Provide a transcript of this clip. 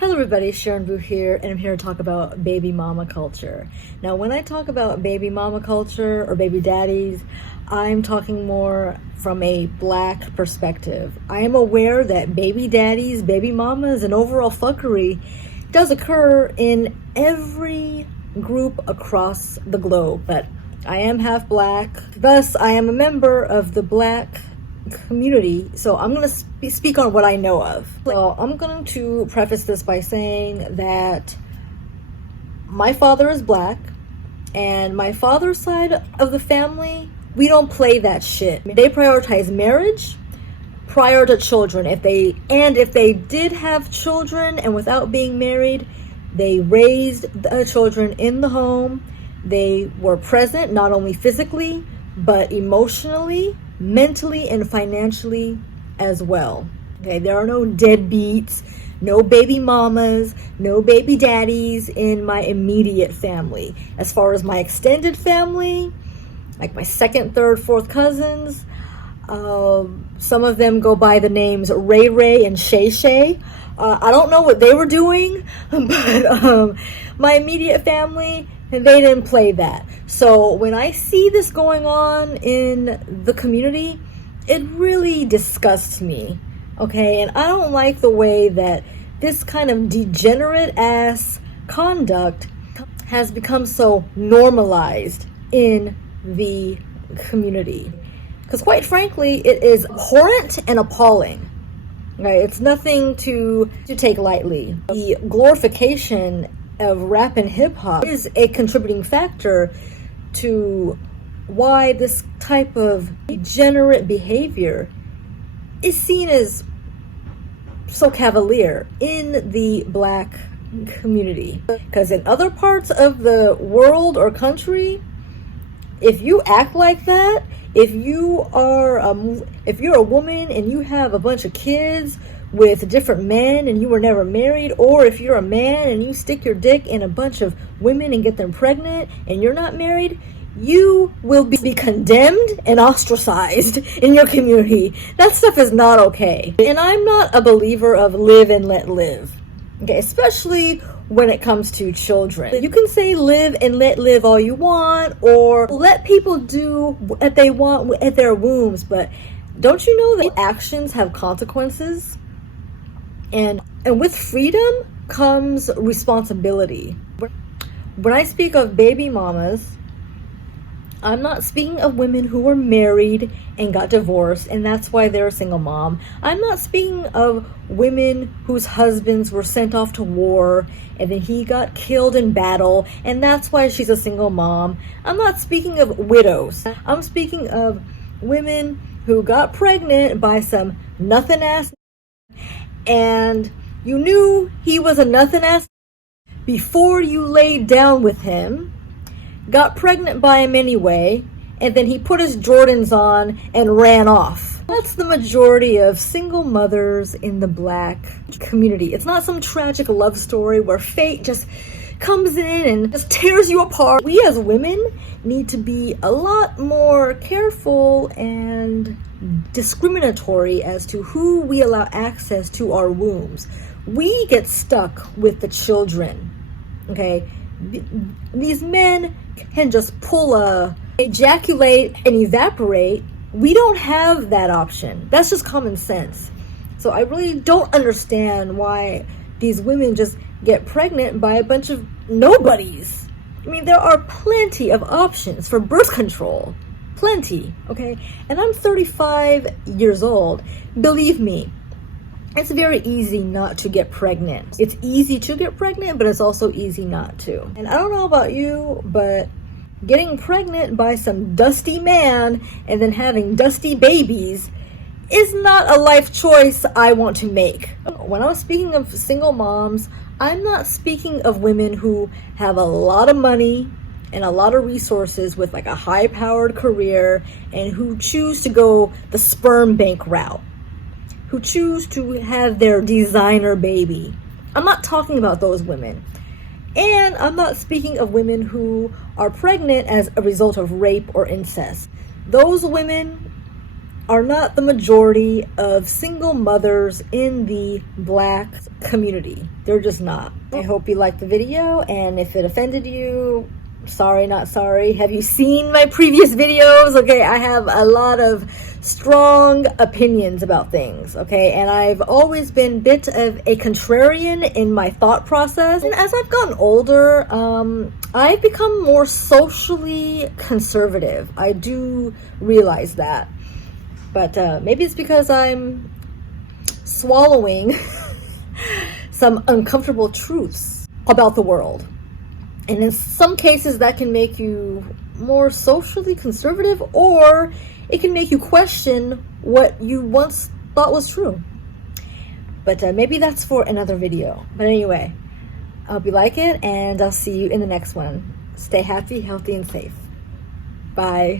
Hello everybody, Sharon Boo here, and I'm here to talk about baby mama culture. Now, when I talk about baby mama culture or baby daddies, I'm talking more from a black perspective. I am aware that baby daddies, baby mamas, and overall fuckery does occur in every group across the globe, but I am half black, thus I am a member of the black community, so I'm going to speak on what I know of. So I'm going to preface this by saying that my father is black, and my father's side of the family, we don't play that shit. They prioritize marriage prior to children. If they did have children and without being married, they raised the children in the home. They were present not only physically but emotionally, mentally, and financially as well. Okay, there are no deadbeats, no baby mamas, no baby daddies in my immediate family. As far as my extended family, like my second, third, fourth cousins, some of them go by the names Ray Ray and Shay Shay. I don't know what they were doing, but my immediate family, and they didn't play that. So when I see this going on in the community, it really disgusts me. Okay, and I don't like the way that this kind of degenerate ass conduct has become so normalized in the community. Because quite frankly, it is abhorrent and appalling. Right? It's nothing to take lightly. The glorification of rap and hip hop is a contributing factor to why this type of degenerate behavior is seen as so cavalier in the black community. Because in other parts of the world or country, if you act like that, if you're a woman and you have a bunch of kids with different men and you were never married, or if you're a man and you stick your dick in a bunch of women and get them pregnant and you're not married, you will be condemned and ostracized in your community. That stuff is not okay. And I'm not a believer of live and let live. Okay, especially when it comes to children. You can say live and let live all you want, or let people do what they want at their wombs, but don't you know that actions have consequences? And with freedom comes responsibility. When I speak of baby mamas, I'm not speaking of women who were married and got divorced and that's why they're a single mom. I'm not speaking of women whose husbands were sent off to war and then he got killed in battle and that's why she's a single mom. I'm not speaking of widows. I'm speaking of women who got pregnant by some nothing ass, and you knew he was a nothing ass before you laid down with him, got pregnant by him anyway, and then he put his Jordans on and ran off. That's the majority of single mothers in the black community. It's not some tragic love story where fate just comes in and just tears you apart. We as women need to be a lot more careful and discriminatory as to who we allow access to our wombs. We get stuck with the children, okay? These men can just ejaculate and evaporate. We don't have that option. That's just common sense. So I really don't understand why these women just get pregnant by a bunch of nobodies. I mean, there are plenty of options for birth control. Plenty, okay? And I'm 35 years old. Believe me, it's very easy not to get pregnant. It's easy to get pregnant, but it's also easy not to. And I don't know about you, but getting pregnant by some dusty man and then having dusty babies is not a life choice I want to make. When I'm speaking of single moms, I'm not speaking of women who have a lot of money and a lot of resources with like a high-powered career and who choose to go the sperm bank route, who choose to have their designer baby. I'm not talking about those women. And I'm not speaking of women who are pregnant as a result of rape or incest. Those women are not the majority of single mothers in the Black community. They're just not. I hope you liked the video, and if it offended you, sorry, not sorry. Have you seen my previous videos? Okay, I have a lot of strong opinions about things, okay? And I've always been a bit of a contrarian in my thought process. And as I've gotten older, I've become more socially conservative. I do realize that. But maybe it's because I'm swallowing some uncomfortable truths about the world. And in some cases, that can make you more socially conservative, or it can make you question what you once thought was true. But maybe that's for another video. But anyway, I hope you like it, and I'll see you in the next one. Stay happy, healthy, and safe. Bye.